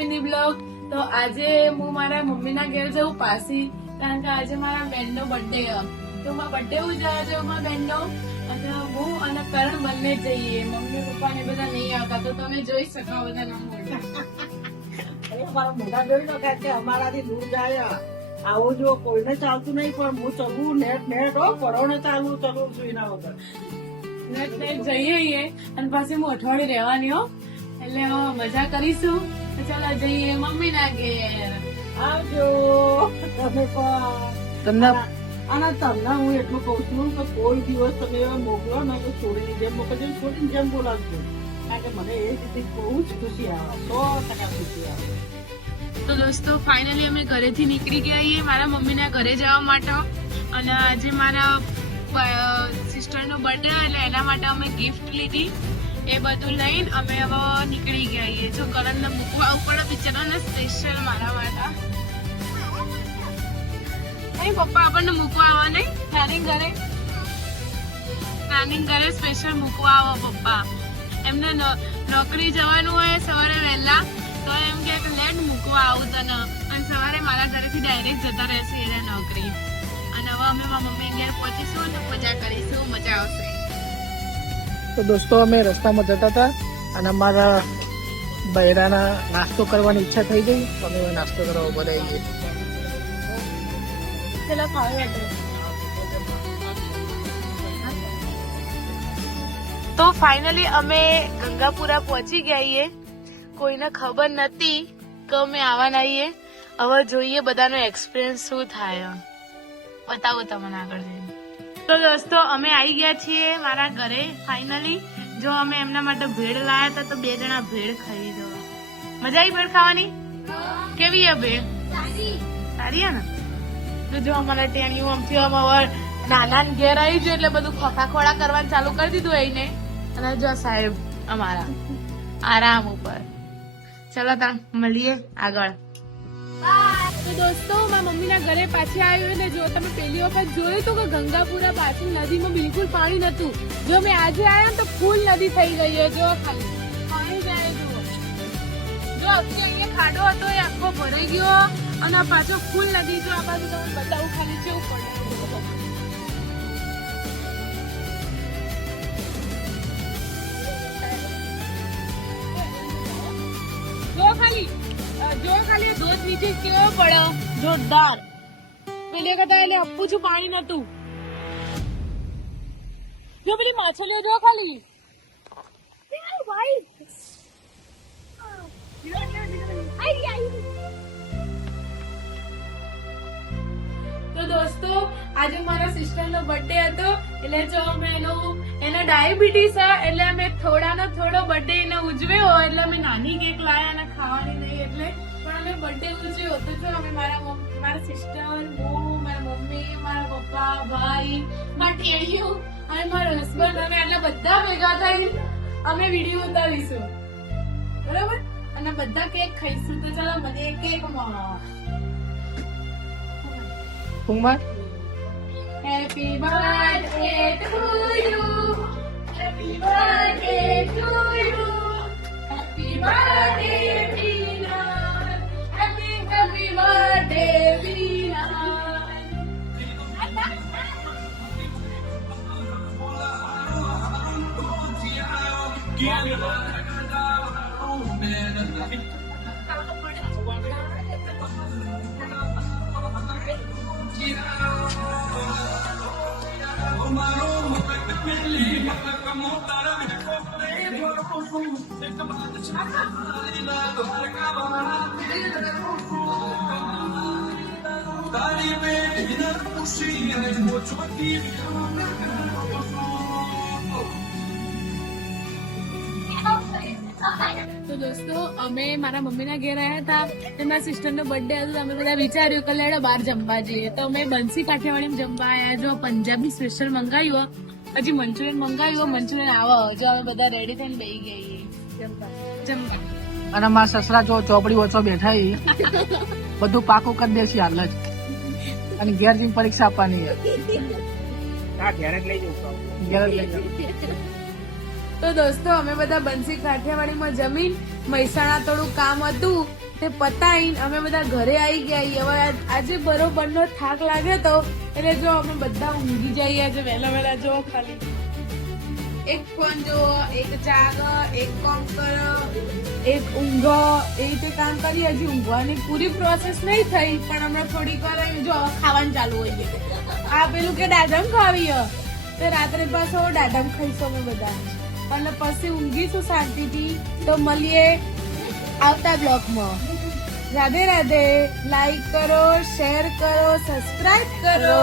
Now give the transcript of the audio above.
Mini blog. તો આજે હું મારા મમ્મીના ઘેર જઉં પાછી, કારણ કે આજે મારા બેનનો બર્થડે તો મારા બર્થડે ઉજવવા જાઉં મારા બેનનો. અને હું અને કરણ બંને જઈએ. મમ્મી પપ્પા ને બધા નહીં આવતા, તો તમે જોઈ શકો બધા મોટા. અમારા મોઢા જોઈ લો કે અમારાથી દૂર જાય. આવું જો કોઈને ચાલતું નહીં, પણ હું ચલવું નેટ પડોને ચાલવું છું એના વગર. જઈએ અને પાછી હું અઠવાડિયે રહેવાની હો, એટલે મજા કરીશું. તો ચાલો જઈએ મમ્મી ના ઘેર. આવજો તમે પણ. તમને અને તમને હું એટલું કઉ છું કે કોઈ દિવસ તમે મોકલો ને તો છોડીની જેમ મોકલજો, છોડીની જેમ બોલાવજો, કારણ કે મને એ રીતે બહુ જ ખુશી આવે, 100% ખુશી આવે. તો દોસ્તો ફાઇનલી અમે ઘરેથી નીકળી ગયા છીએ મારા મમ્મીના ઘરે જવા માટે. અને આજે મારા સિસ્ટરનો બર્થડે એટલે એના માટે અમે ગિફ્ટ લીધી. એ બધું લઈને અમે હવે નીકળી ગયા છીએ. જો કરણને મૂકવા પડે બિચારાને સ્પેશિયલ મારા માટે. નહીં પપ્પા આપણને મૂકવા આવવા નહીં પ્લાનિંગ ઘરે સ્પેશિયલ મૂકવા આવો પપ્પા. એમને નોકરી જવાનું હોય સવારે વહેલા, તો એમ કે લેટ મૂકવા આવું તને, અને સવારે મારા ઘરેથી ડાયરેક્ટ જતા રહેશે એને નોકરી. અને હવે અમે મારા મમ્મી ઘેર પહોંચીશું અને મજા કરીશું, મજા આવશે. તો દોસ્તો અમે રસ્તામાં જતા હતા અને અમારા બૈરાના નાસ્તો કરવાની ઈચ્છા થઈ ગઈ, તો અમે નાસ્તો કરવા ઉભા રહી ગઈ. ચલો ખાવા. તો ફાઇનલી અમે ગંગાપુરા પહોંચી ગયા છીએ. કોઈને ખબર નથી કે અમે આવવાના છીએ. હવે જોઈએ બધાનો એક્સપિરિયન્સ શું થાય, બતાવો તમને આગળ જઈને. તો દોસ્તો અમે આવી ગયા છીએ મારા ઘરે ફાઇનલી. જો અમે એમના માટે ભેળ લાયા હતા, તો 2 જણા ભેળ ખાઈ જવા. મજા આવી ભેળ ખાવાની? કેવી છે ભેળ? સારી હે ને? તો જો અમારા ટેણીયું આમથી હવે નાના ઘેર આવી ગયો એટલે બધું ખોખા ખોડા કરવાનું ચાલુ કરી દીધું એને. અને જો સાહેબ અમારા આરામ ઉપર. ચલો તા મળીએ આગળ. તો દોસ્તો મારા મમ્મીના ઘરે પાછી આવ્યું એટલે જો તમે પહેલી વખત જોયું તો કે ગંગાપુરા પાછી નદીમાં બિલકુલ પાણી નતું. જો મેં આજે આવ્યા તો ફૂલ નદી થઈ ગઈ છે. જો ખાલી પાણી જાય. જો અહીંયા ખાડો હતો એ આખો ભરાઈ ગયો અને પાછો ફૂલ નદી. જો આ બાજુ તમને બતાવું ખાલી કેવું પડે. જો ખાલી ધોધ નીચે કેવો પડ્યો જોરદાર. પેલી કરતા એટલે આપું છું પાણી નતું. જો પેલી માછલીઓ જો ખાલી. તો દોસ્તો આજે મારા સિસ્ટર નો બર્થડે હતો, એટલે જો અમે એનો ડાયાબિટીસ છે, એટલે અમે થોડો બર્થડે એને ઉજવ્યો. એટલે અમે નાની કેક લાયા અને ખાવાની નહીં, એટલે પણ અમે બર્થડે ઉજવ્યો. તો જો અમે મારા સિસ્ટર, હું, મારા મમ્મી, મારા પપ્પા, ભાઈ, મારા ટેણીયું અને મારા હસબન્ડ, અમે આટલા બધા ભેગા થઈને અમે વિડીયો ઉતારીશું, બરાબર? અને બધા કેક ખાઈશું. તો ચાલો મને કેક માં Kumar Happy birthday to you. Happy birthday to you. Happy birthday, Veena. Happy birthday, Veena. તો દોસ્તો અમે મારા મમ્મીના ઘેર આવ્યા હતા. મારા સિસ્ટરનો બર્થડે હતો, અમે બધા વિચાર્યું કે લેડો બહાર જમવા જઈએ. તો અમે બંસી કાઠિયાવાડીમાં જમવા આવ્યા. જો પંજાબી સ્પેશિયલ મંગાવ્યું, હજી મંચુરિયન મંગાવ્યું. મંચુરિયન આવો. જો અમે બધા રેડી થઈને બેસી ગઈએ જમવા. અને મારા સસરા જો ચોપડી વચ્ચે બેઠા બધું પાકું કરી દેશે હાલ જ. અને ઘેર જઈને પરીક્ષા આપવાની ઘેર જ લઈ જાઉં. તો દોસ્તો અમે બધા બંસી કાઠિયાવાડીમાં જમીન મહેસાણા થોડું કામ હતું તે પતાઈને અમે બધા ઘરે આવી ગયા છીએ. હવે આજે બરોબરનો થાક લાગ્યો તો એટલે જો અમે બધા ઊંઘી જઈએ આજે વહેલા જો ખાલી એક ફોન જો, એક જાગ, એક કામ કરો, એક ઊંઘ, એ રીતે કામ કરી. હજી ઊંઘવાની પૂરી પ્રોસેસ નહીં થઈ પણ હમણાં થોડીક વાર જો ખાવાનું ચાલુ હોય છે. આ પેલું કે દાડમ ખાવી તો રાત્રે પાછો દાડમ ખાઈશું અમે બધા અને પછી ઊંઘીશું શાંતિથી. તો મળીએ આવતા બ્લોગમાં. રાધે રાધે. લાઈક કરો, શેર કરો, સબસ્ક્રાઇબ કરો.